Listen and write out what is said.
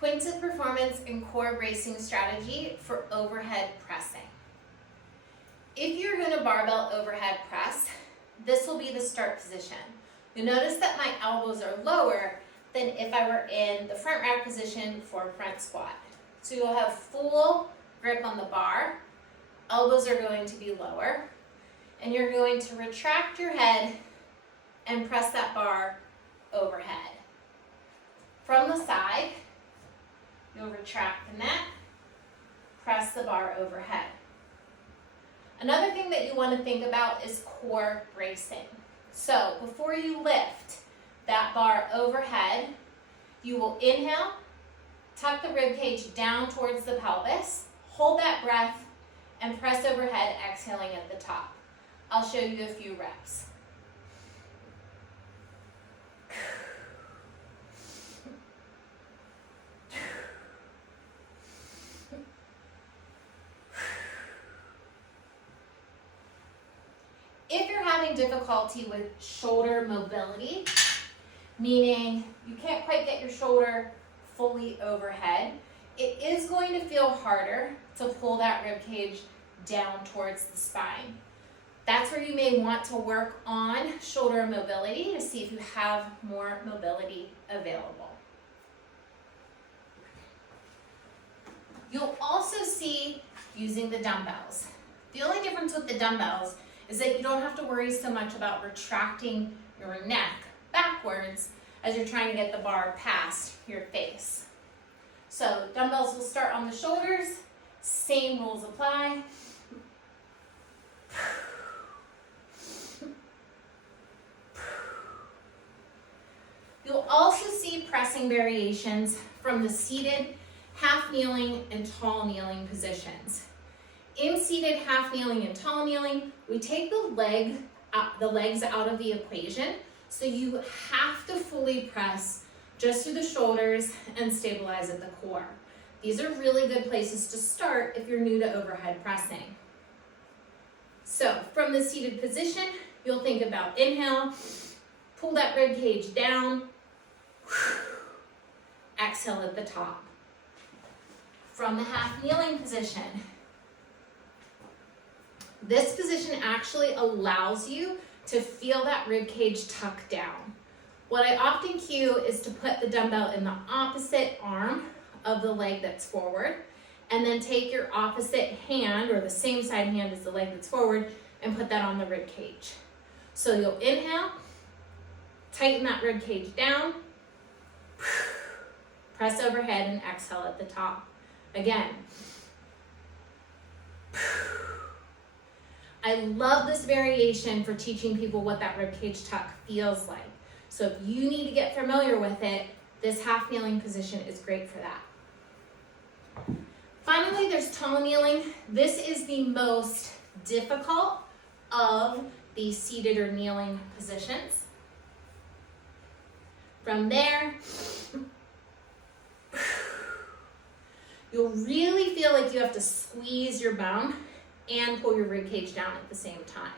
Points of performance and core bracing strategy for overhead pressing. If you're going to barbell overhead press, this will be the start position. You'll notice that my elbows are lower than if I were in the front rack position for a front squat. So you'll have full grip on the bar, elbows are going to be lower, and you're going to retract your head and press that bar overhead. From the side, you'll retract the neck, press the bar overhead. Another thing that you want to think about is core bracing. So before you lift that bar overhead, you will inhale, tuck the rib cage down towards the pelvis, hold that breath, and press overhead, exhaling at the top. I'll show you a few reps. If you're having difficulty with shoulder mobility, meaning you can't quite get your shoulder fully overhead, it is going to feel harder to pull that rib cage down towards the spine. That's where you may want to work on shoulder mobility to see if you have more mobility available. You'll also see using the dumbbells. The only difference with the dumbbells is that you don't have to worry so much about retracting your neck backwards as you're trying to get the bar past your face. So dumbbells will start on the shoulders, same rules apply. You'll also see pressing variations from the seated, half kneeling, and tall kneeling positions. In seated, half kneeling, and tall kneeling, we take the legs out of the equation, so you have to fully press just through the shoulders and stabilize at the core. These are really good places to start if you're new to overhead pressing. So from the seated position, you'll think about inhale, pull that rib cage down, exhale at the top. From the half kneeling position, this position actually allows you to feel that rib cage tuck down. What I often cue is to put the dumbbell in the opposite arm of the leg that's forward, and then take your opposite hand, or the same side hand as the leg that's forward, and put that on the rib cage. So you'll inhale, tighten that rib cage down, press overhead, and exhale at the top. Again. I love this variation for teaching people what that ribcage tuck feels like. So if you need to get familiar with it, this half kneeling position is great for that. Finally, there's tall kneeling. This is the most difficult of the seated or kneeling positions. From there, you'll really feel like you have to squeeze your bum and pull your rib cage down at the same time.